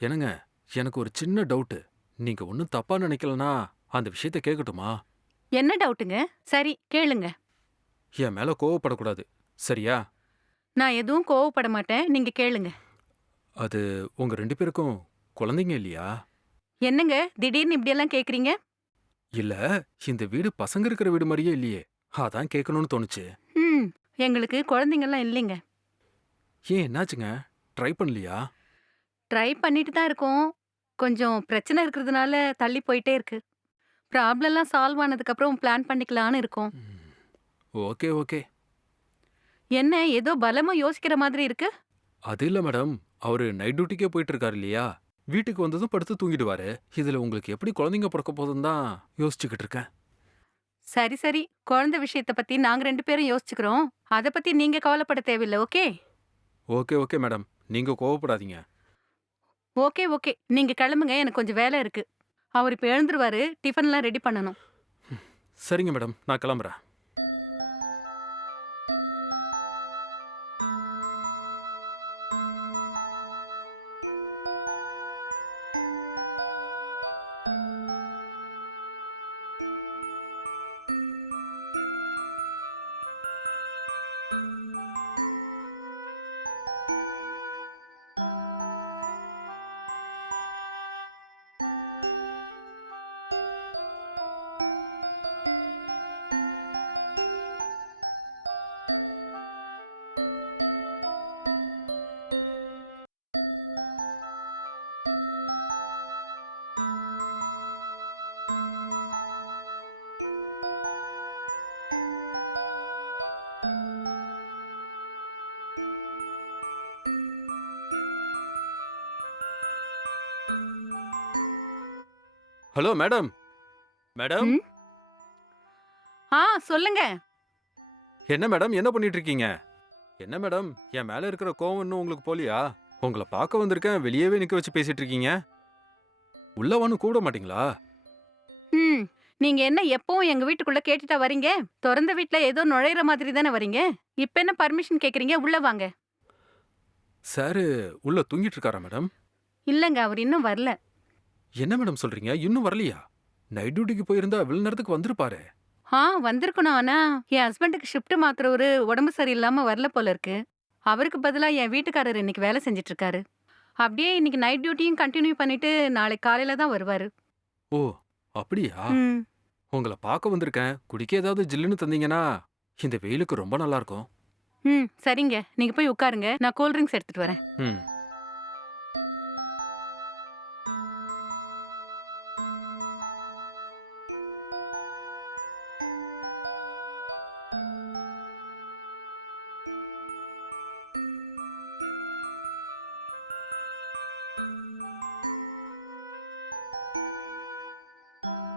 என்னங்க, எனக்கு ஒரு சின்ன டவுட்டு. நீங்க ஒண்ணும் தப்பா நினைக்கலனா, அந்த விஷயத்த கேட்கட்டுமா? என்ன டவுட்டுங்க? சரி கேளுங்க. என் மேல கோவப்படக்கூடாது. சரியா? நான் எதுவும் கோவப்பட மாட்டேன். நீங்க கேளுங்க. அது உங்க 2 பேருக்கும் குழந்தைங்க இல்லையா? என்னங்க திடீர்னு இப்படியெல்லாம் கேக்குறீங்க? இல்ல, இந்த வீடு பசங்க இருக்கிற வீடு மாரியே இல்லையே. அதான் கேட்கணும்னு தோணுச்சு. ம். எங்களுக்கு குழந்தைங்கலாம் இல்லைங்க. ஏன் என்னாச்சுங்க? ட்ரை பண்ணலையா? ட்ரை பண்ணிட்டு தான் இருக்கோம். கொஞ்சம் பிரச்சனை இருக்கிறதுனால தள்ளி போயிட்டே இருக்கு. ப்ராப்ளம்லாம் சால்வ் ஆனதுக்கப்புறம் பிளான் பண்ணிக்கலான்னு இருக்கோம். Okay, okay. என்ன ஏதோ பலமா யோசிக்கிற மாதிரி இருக்கு? அது இல்ல மேடம். அவரு நைட் டியூட்டிக்கே போயிட்டு இருக்காரு இல்லையா? வீட்டுக்கு வந்ததும் படுத்து தூங்கிடுவாரு. இதுல உங்களுக்கு எப்படி குழந்தைங்க பொறக்க போதுன்னு தான் யோசிச்சுக்கிட்டு இருக்கேன். சரி, சரி. குழந்தை விஷயத்த பத்தி நாங்க 2 பேரும் யோசிச்சுக்கிறோம். அத பத்தி நீங்க கவலைப்பட தேவையில்ல. ஓகே? Okay, okay madam. நீங்க கோவப்படாதீங்க. Okay, okay. நீங்க கிளம்புங்க. எனக்கு கொஞ்சம் வேலை இருக்கு. அவரு இப்ப எழுந்துருவாரு. டிஃபன்லாம் ரெடி பண்ணணும். சரிங்க மேடம். நான் கிளம்புறேன். Hello madam. மேடம்? ம். சொல்லுங்க. என்ன மேடம்? என்ன பண்ணிட்டு இருக்கீங்க? என்ன மேடம்? என் மேல இருக்கிற கோவம் இன்னும் உங்களுக்கு போலியா? உங்கள பார்க்க வந்திருக்கேன். வெளியவே நிக்க வச்சு பேசிட்டு இருக்கீங்க. உள்ள வான்னு கூப்பிட மாட்டீங்களா? ம். நீங்க என்ன எப்பவும் எங்க வீட்டுக்குள்ள கேட்டுட்டா வரீங்க? தொறந்த வீட்ல ஏதோ நுழையிற மாதிரி தானே வரீங்க. இப்ப என்ன பர்மிஷன் கேக்குறீங்க? உள்ள வாங்க. சாரு உள்ள தூங்கிட்டு இருக்காரா மேடம்? இல்லங்க அவரு இன்னும் வரல. என்ன மேடம் சொல்றீங்க? இன்னும் வரலையா? நைட் டியூட்டிக்கு போயிருந்தா இவ்வளவு நேரத்துக்கு வந்திருப்பாரே. வந்திருக்கணும். ஆனா என் ஹஸ்பண்டுக்கு ஷிஃப்ட் மாத்துறவரு உடம்பு சரியில்லாம வரல போல இருக்கு. அவருக்கு பதிலா என் வீட்டுக்காரர் இன்னைக்கு வேலை செஞ்சுட்டு இருக்காரு. அப்படியே இன்னைக்கு நைட் டியூட்டியும் கன்டின்யூ பண்ணிட்டு நாளைக்கு காலையில தான் வருவாரு. ஓ! அப்படியா? ம். உங்கள பார்க்க வந்திருக்கேன். குடிக்க ஏதாவது ஜில்லுன்னு தந்தீங்கன்னா, இந்த வெயிலுக்கு ரொம்ப நல்லா இருக்கும். ம். சரிங்க. நீங்க போய் உட்காருங்க. நான் கூல் ட்ரிங்க்ஸ் எடுத்துட்டு வரேன். ம்.